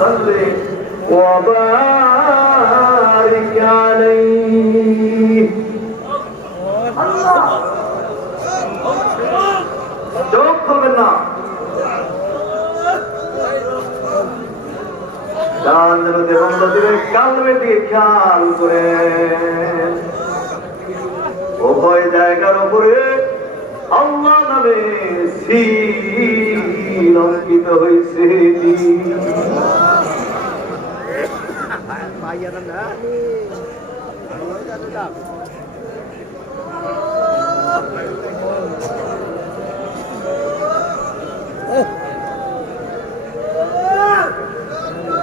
وسلم وبارك عليه الله চোখ করবেন না ডান জনতে বন্ধ দিলে কালবে দিয়ে খেয়াল করে উভয় জায়গার উপরে আল্লাহ নামে সিল অঙ্কিত হয়েছে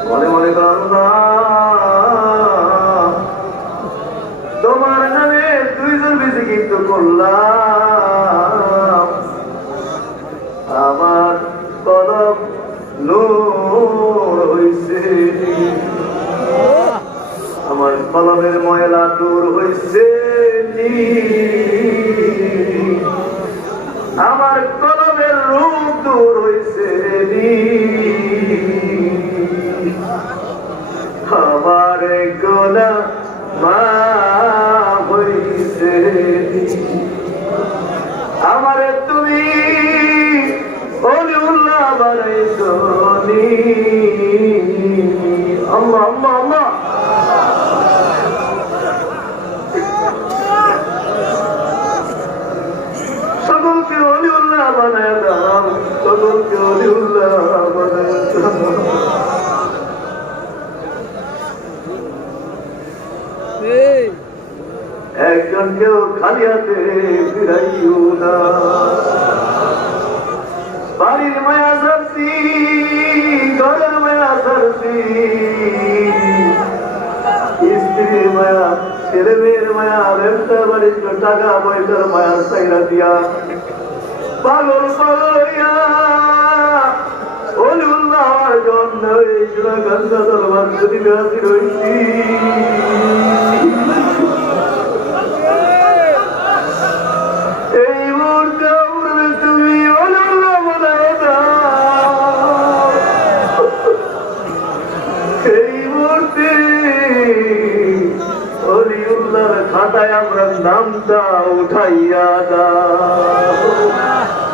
মনে মনে তোমার নামে দুইজন বেশি কিন্তু করলাম। আমার কলম নূর আমার কলমের ময়লা দূর হইছে আমার কলমের রূপ দূর হইছে আমার গোলা মা হইছে আমারে তুমি অলিউল্লাহ বানাইছো নি আল্লাহ সকলকে অলিউল্লাহ বানায় দাও সকলকে অলিউল্লাহ বানায় দাও একজনকেও খালি হাতে ফিরাইও না বাড়ির মায়া সারছি ঘরের মায়া জানি স্ত্রীর মায়া ছেলে মেয়ের মায়া ব্যবসা বাণিজ্য টাকা পয়সার মায়া সাইরা দিয়া। পাগল পাগল হইয়া অলিউল্লাহ আমার জন্য এই চূড়া গঙ্গা দরবার যদি হাজির খাতায় আমরা নামটা উঠাইয়া দাও।